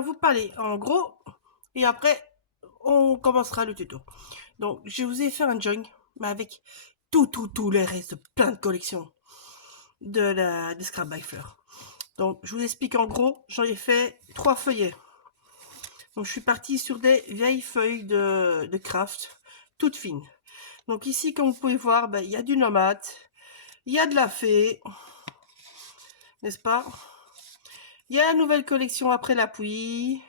vais vous parler en gros et après on commencera le tuto. Donc je vous ai fait un junk mais avec tout le reste, plein de collections de Scrap by Fleur. Donc je vous explique en gros, j'en ai fait 3 feuillets. Donc je suis partie sur des vieilles feuilles de craft, toutes fines. Donc ici comme vous pouvez voir, ben, il y a du nomade, il y a de la fée, n'est-ce pas? Il y a la nouvelle collection après la pluie,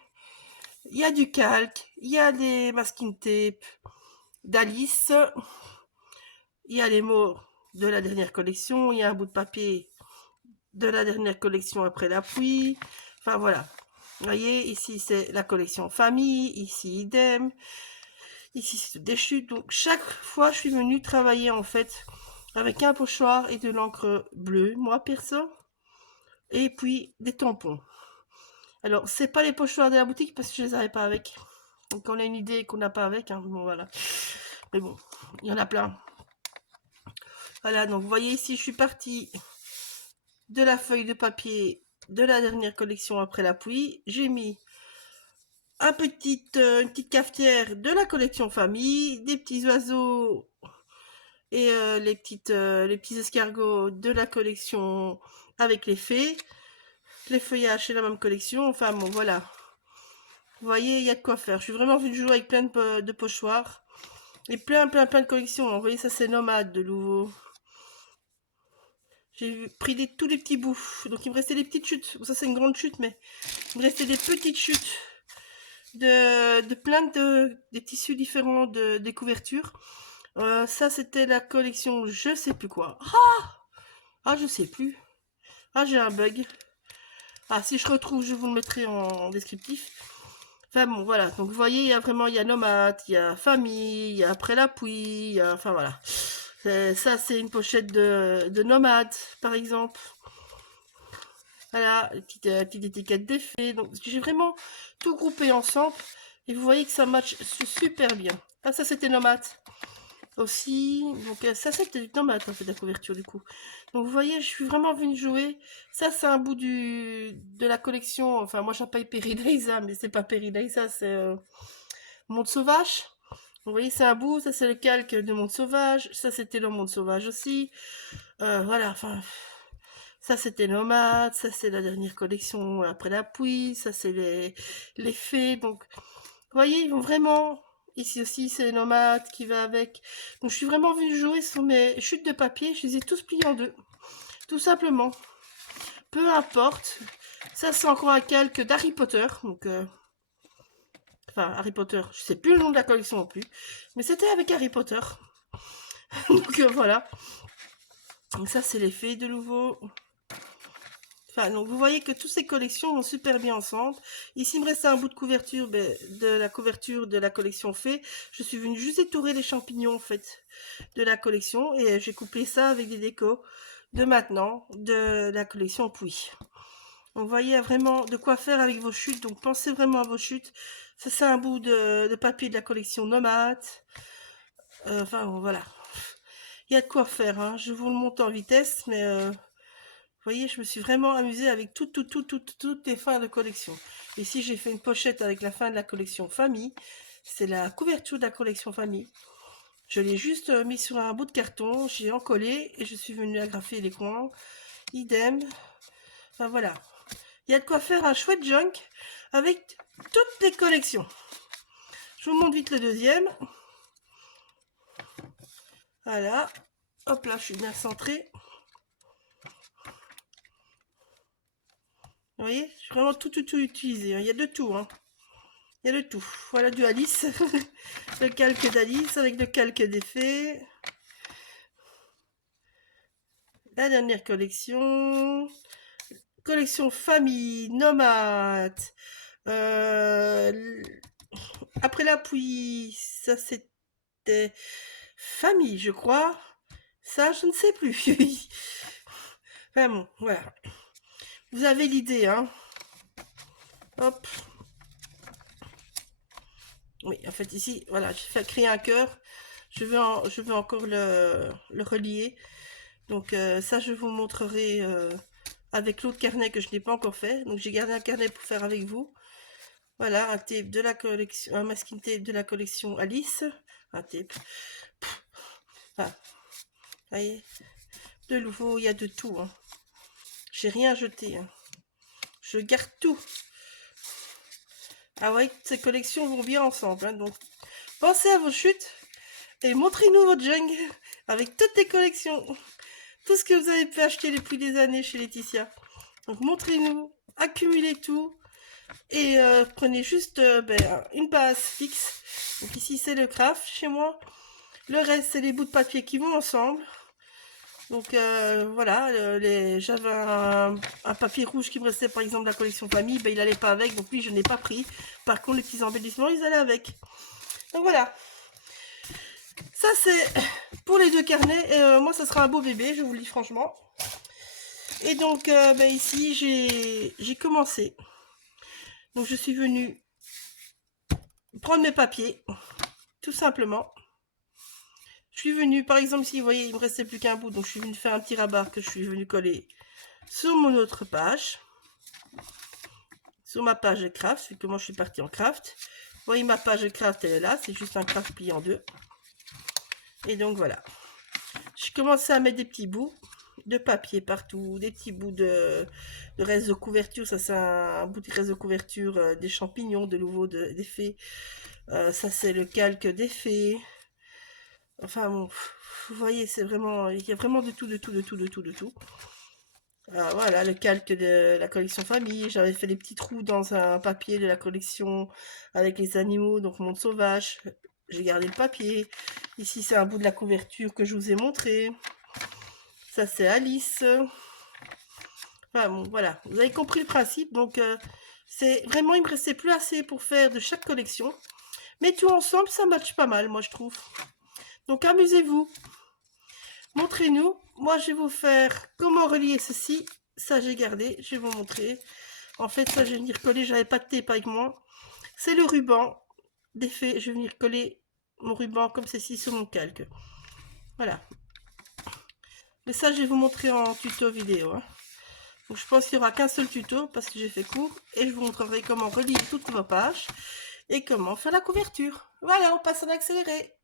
il y a du calque, il y a des masking tape d'Alice, il y a les mots de la dernière collection, il y a un bout de papier de la dernière collection après la pluie. Enfin voilà. Vous voyez, ici c'est la collection famille, ici idem, ici c'est des chutes. Donc chaque fois je suis venue travailler en fait avec un pochoir et de l'encre bleue, moi perso, et puis des tampons. Alors c'est pas les pochoirs de la boutique parce que je les avais pas avec. Donc on a une idée qu'on n'a pas avec, hein. Bon voilà. Mais bon, il y en a plein. Voilà, donc vous voyez ici, je suis partie de la feuille de papier de la dernière collection après la pluie. J'ai mis une petite cafetière de la collection famille, des petits oiseaux et les petits escargots de la collection avec les fées. Les feuillages, c'est la même collection. Enfin bon, voilà. Vous voyez, il y a de quoi faire. Je suis vraiment venue jouer avec plein de pochoirs. Et plein de collections. Vous voyez, ça c'est nomade de nouveau. J'ai pris tous les petits bouts. Donc il me restait des petites chutes. Ça c'est une grande chute, mais il me restait des petites chutes de plein des tissus différents des couvertures. Ça c'était la collection je sais plus quoi. Ah je sais plus. Ah j'ai un bug. Ah si je retrouve je vous le mettrai en descriptif. Enfin bon voilà. Donc vous voyez il y a vraiment il y a nomade, il y a famille, il y a après la pluie, il y a, enfin voilà. Ça c'est une pochette de nomade par exemple. Voilà, petite étiquette d'effet. Donc j'ai vraiment tout groupé ensemble. Et vous voyez que ça match super bien. Ah ça c'était nomade aussi. Donc ça c'était du nomade en fait la couverture du coup. Donc vous voyez je suis vraiment venue jouer. Ça c'est un bout de la collection. Enfin moi j'appelle Peridaisa mais c'est pas Peridaisa c'est Monde Sauvage. Vous voyez c'est un bout. Ça c'est le calque de Monde Sauvage. Ça c'était le Monde Sauvage aussi. Voilà enfin... Ça, c'était Nomade. Ça, c'est la dernière collection après la pluie. Ça, c'est les fées. Donc, vous voyez, ils vont vraiment... Ici aussi, c'est Nomade qui va avec. Donc, je suis vraiment venue jouer sur mes chutes de papier. Je les ai tous pliés en deux. Tout simplement. Peu importe. Ça, c'est encore un calque d'Harry Potter. Donc, enfin, Harry Potter. Je sais plus le nom de la collection non plus. Mais c'était avec Harry Potter. Donc, voilà. Donc, ça, c'est les fées de nouveau. Enfin, donc vous voyez que toutes ces collections vont super bien ensemble. Ici, il me reste un bout de couverture, ben, de la couverture de la collection Fée. Je suis venue juste étourer les champignons, en fait, de la collection. Et j'ai couplé ça avec des décos de maintenant, de la collection Pouille. Donc, vous voyez vraiment de quoi faire avec vos chutes. Donc, pensez vraiment à vos chutes. Ça, c'est un bout de papier de la collection Nomade. Enfin, bon, voilà. Il y a de quoi faire, hein. Je vous le montre en vitesse, mais... vous voyez, je me suis vraiment amusée avec toutes les fins de collection. Ici, j'ai fait une pochette avec la fin de la collection famille. C'est la couverture de la collection famille. Je l'ai juste mis sur un bout de carton, j'ai encollé et je suis venue agrafer les coins. Idem. Enfin voilà. Il y a de quoi faire un chouette junk avec toutes les collections. Je vous montre vite le deuxième. Voilà. Hop là, je suis bien centrée. Vous voyez, j'ai vraiment tout utilisé. Il y a de tout, hein. Il y a de tout. Voilà du Alice. Le calque d'Alice avec le calque d'effet. La dernière collection. Collection famille, nomade. Euh, après la pluie, ça c'était famille, je crois. Ça, je ne sais plus. Enfin bon, voilà. Vous avez l'idée, hein. Hop. Oui, en fait, ici, voilà, j'ai fait créer un cœur. Je veux encore le relier. Donc ça, je vous montrerai avec l'autre carnet que je n'ai pas encore fait. Donc j'ai gardé un carnet pour faire avec vous. Voilà, un tape de la collection, un masking tape de la collection Alice. Un tape. Ah, vous voyez, de nouveau, il y a de tout. Hein. J'ai rien jeté. Hein. Je garde tout. Ah ouais, ces collections vont bien ensemble. Hein, donc, pensez à vos chutes et montrez-nous votre jungle avec toutes les collections. Tout ce que vous avez pu acheter depuis des années chez Laetitia. Donc, montrez-nous, accumulez tout. Et prenez juste une base fixe. Donc ici c'est le craft chez moi. Le reste c'est les bouts de papier qui vont ensemble. Donc voilà, j'avais un papier rouge qui me restait par exemple de la collection famille, ben, il allait pas avec, donc lui je n'ai pas pris. Par contre les petits embellissements ils allaient avec. Donc voilà. Ça c'est pour les deux carnets. Et, moi ça sera un beau bébé, je vous le dis franchement. Et donc ben, ici j'ai commencé. Donc je suis venue prendre mes papiers, tout simplement. Je suis venue, par exemple, ici, vous voyez, il me restait plus qu'un bout, donc je suis venue faire un petit rabat que je suis venue coller sur mon autre page, sur ma page de craft, vu que moi je suis partie en craft. Vous voyez, ma page de craft, elle est là, c'est juste un craft plié en deux. Et donc voilà. Je commençais à mettre des petits bouts de papier partout, des petits bouts de reste de couverture. Ça, c'est un bout de reste de couverture des champignons, de nouveau des fées. Ça, c'est le calque des fées. Enfin bon, vous voyez, c'est vraiment, il y a vraiment de tout, de tout, de tout, de tout, de tout. Voilà, le calque de la collection famille. J'avais fait des petits trous dans un papier de la collection avec les animaux, donc monde sauvage. J'ai gardé le papier. Ici, c'est un bout de la couverture que je vous ai montré. Ça, c'est Alice. Enfin bon, voilà, vous avez compris le principe. Donc, c'est vraiment, il me restait plus assez pour faire de chaque collection. Mais tout ensemble, ça matche pas mal, moi, je trouve. Donc, amusez-vous. Montrez-nous. Moi, je vais vous faire comment relier ceci. Ça, j'ai gardé. Je vais vous montrer. En fait, ça, je vais venir coller. J'avais pas de tape avec moi. C'est le ruban d'effet. Je vais venir coller mon ruban comme ceci sur mon calque. Voilà. Mais ça, je vais vous montrer en tuto vidéo. Hein. Donc, je pense qu'il n'y aura qu'un seul tuto parce que j'ai fait court. Et je vous montrerai comment relier toutes vos pages et comment faire la couverture. Voilà, on passe en accéléré.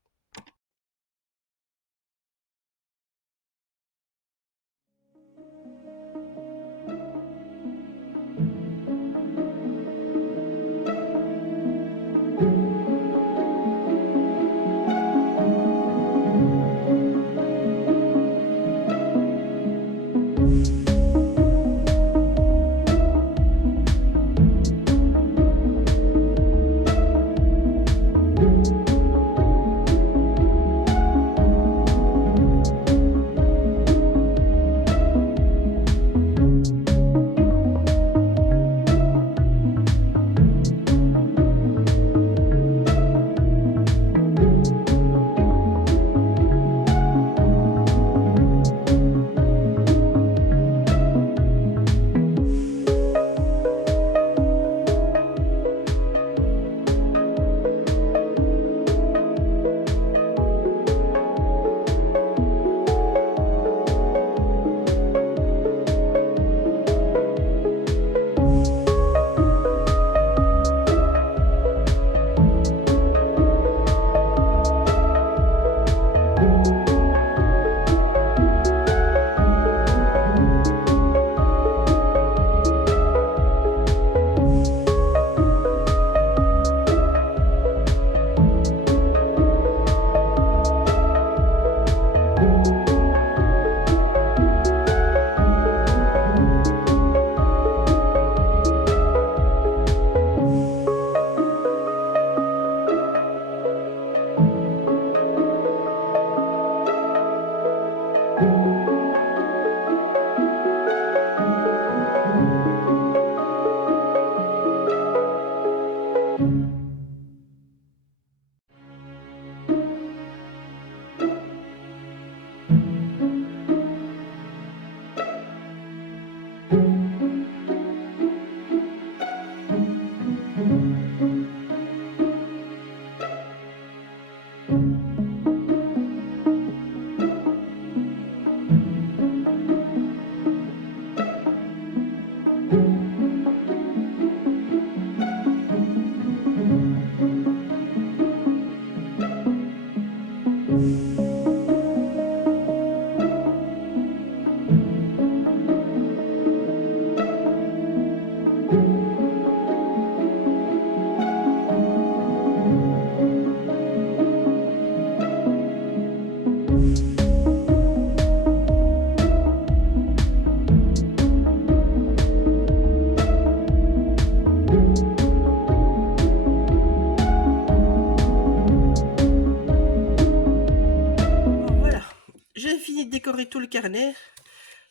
décoré tout le carnet.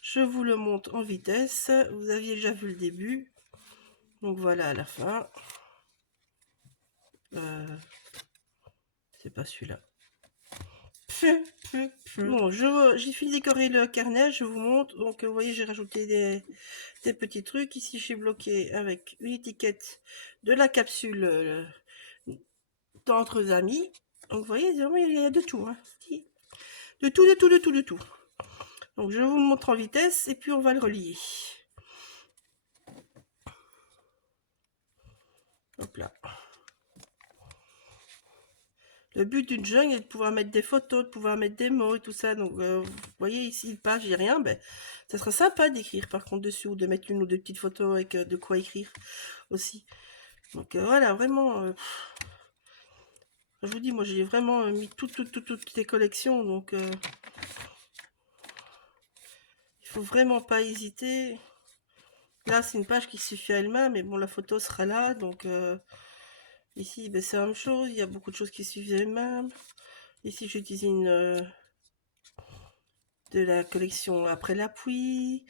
Je vous le montre en vitesse. Vous aviez déjà vu le début. Donc voilà à la fin. C'est pas celui-là. Bon, j'ai fini de décorer le carnet, je vous montre. Donc vous voyez, j'ai rajouté des petits trucs. Ici, j'ai bloqué avec une étiquette de la capsule d'entre amis. Donc vous voyez, il y a de tout. Hein. De tout, de tout, de tout, de tout. Donc je vous le montre en vitesse et puis on va le relier. Hop là. Le but d'une jungle est de pouvoir mettre des photos, de pouvoir mettre des mots et tout ça. Donc, vous voyez ici, une page, il n'y a rien. Ben, ça serait sympa d'écrire par contre dessus ou de mettre une ou deux petites photos avec de quoi écrire aussi. Donc, voilà, vraiment. Je vous dis, moi, j'ai vraiment mis toutes les collections. Donc, il faut vraiment pas hésiter. Là, c'est une page qui suffit à elle-même. Mais bon, la photo sera là. Donc, ici, ben, c'est la même chose. Il y a beaucoup de choses qui suffisent à elles-mêmes. Ici, j'ai utilisé une de la collection Après la pluie.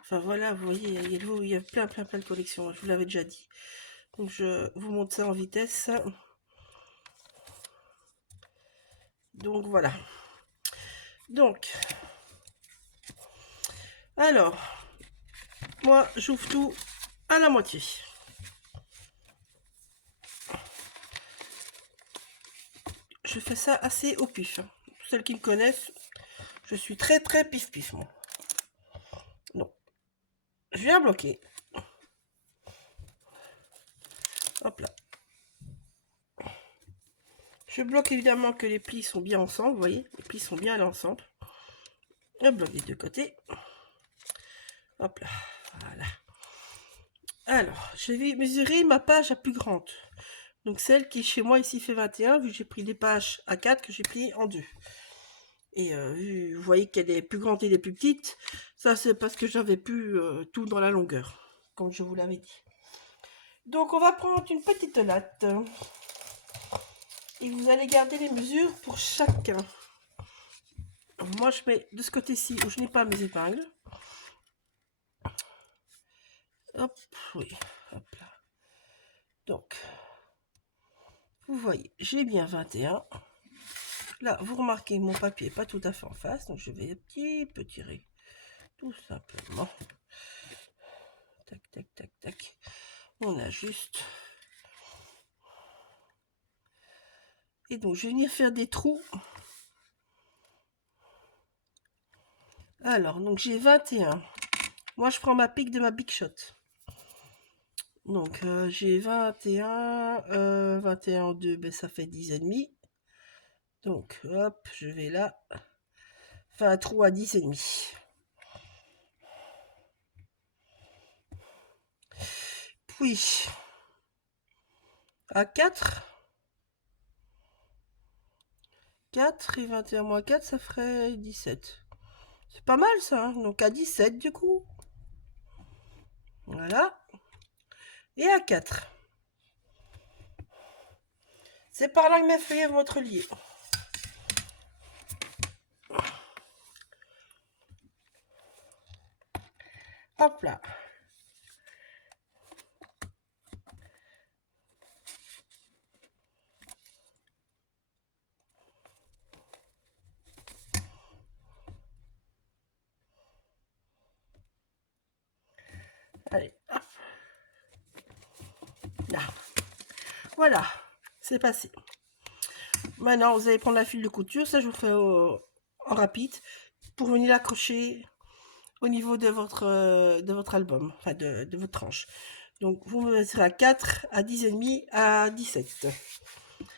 Enfin voilà, vous voyez, il y a plein de collections, je vous l'avais déjà dit. Donc je vous montre ça en vitesse. Donc voilà. Donc, alors, moi j'ouvre tout à la moitié. Je fais ça assez au pif. Pour celles qui me connaissent, je suis très pif moi. Donc, je viens bloquer. Hop là. Je bloque évidemment que les plis sont bien ensemble, vous voyez, les plis sont bien à l'ensemble. Je bloque des deux côtés. Hop là, voilà. Alors, je vais mesurer ma page la plus grande. Donc celle qui chez moi ici fait 21, vu que j'ai pris des pages à 4 que j'ai pliées en 2. Et vous voyez qu'elle est plus grande et des plus petites. Ça c'est parce que j'avais plus tout dans la longueur, comme je vous l'avais dit. Donc on va prendre une petite latte. Et vous allez garder les mesures pour chacun. Moi je mets de ce côté-ci où je n'ai pas mes épingles. Hop, oui, hop là. Donc, vous voyez, j'ai bien 21. Là, vous remarquez, mon papier n'est pas tout à fait en face, donc je vais un petit peu tirer, tout simplement. Tac, tac, tac, tac. On ajuste. Et donc, je vais venir faire des trous. Alors, donc j'ai 21. Moi, je prends ma pique de ma Big Shot. Donc, j'ai 21. 21 en 2, ben, ça fait 10,5. Donc, hop, je vais là. Faire un trou à 10,5. Puis, à 4. 4 et 21 moins 4, ça ferait 17. C'est pas mal ça, hein. Donc à 17 du coup. Voilà. Et à 4. C'est par là que mes feuillets vont être liés. Hop là. Allez, hop. Là. Voilà, c'est passé. Maintenant, vous allez prendre la file de couture. Ça, je vous fais en rapide pour venir l'accrocher au niveau de votre album, enfin de votre tranche. Donc, vous me mettrez à 4, à 10,5, à 17.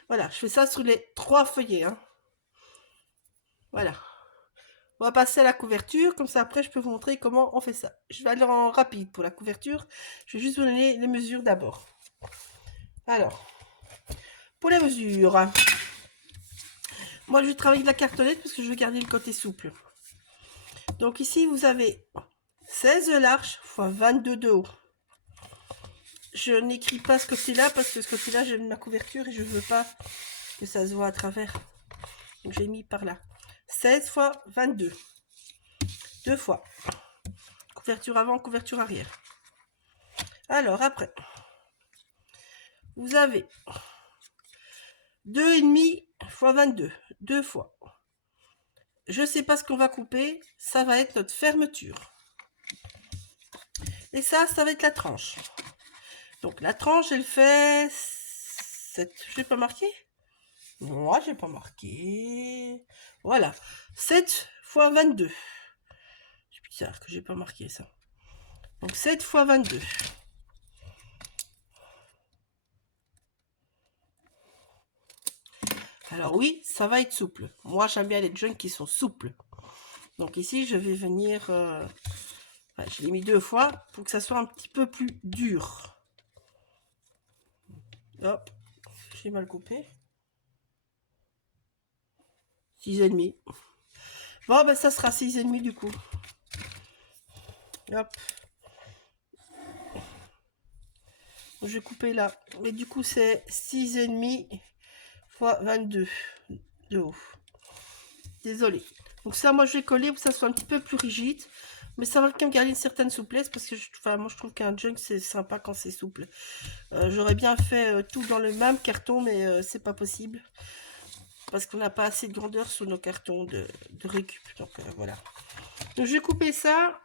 Voilà, je fais ça sur les 3 feuillets. Hein. Voilà. On va passer à la couverture, comme ça après je peux vous montrer comment on fait ça. Je vais aller en rapide pour la couverture. Je vais juste vous donner les mesures d'abord. Alors, pour les mesures, moi je vais travailler de la cartonnette parce que je veux garder le côté souple. Donc ici vous avez 16 de large x 22 de haut. Je n'écris pas ce côté-là parce que ce côté-là j'ai ma couverture et je ne veux pas que ça se voit à travers. Donc j'ai mis par là. 16 x 22. 2 fois. Couverture avant, couverture arrière. Alors, après, vous avez 2,5 x 22, 2 fois. Je ne sais pas ce qu'on va couper, ça va être notre fermeture. Et ça va être la tranche. Donc la tranche, elle fait 7. Je n'ai pas marqué? Moi, j'ai pas marqué. Voilà. 7 x 22. C'est bizarre que j'ai pas marqué ça. Donc 7 x 22. Alors oui, ça va être souple. Moi, j'aime bien les junks qui sont souples. Donc ici, je vais venir... je l'ai mis 2 fois pour que ça soit un petit peu plus dur. Hop, j'ai mal coupé. 6,5. Bon, ben ça sera 6,5 du coup. Hop. Je vais couper là. Mais du coup, c'est 6,5 x 22 de haut. Désolée. Donc ça, moi, je vais coller pour que ça soit un petit peu plus rigide. Mais ça va quand même garder une certaine souplesse parce que moi, je trouve qu'un junk, c'est sympa quand c'est souple. J'aurais bien fait tout dans le même carton, mais c'est pas possible. Parce qu'on n'a pas assez de grandeur sur nos cartons de récup. Donc voilà. Donc je vais couper ça.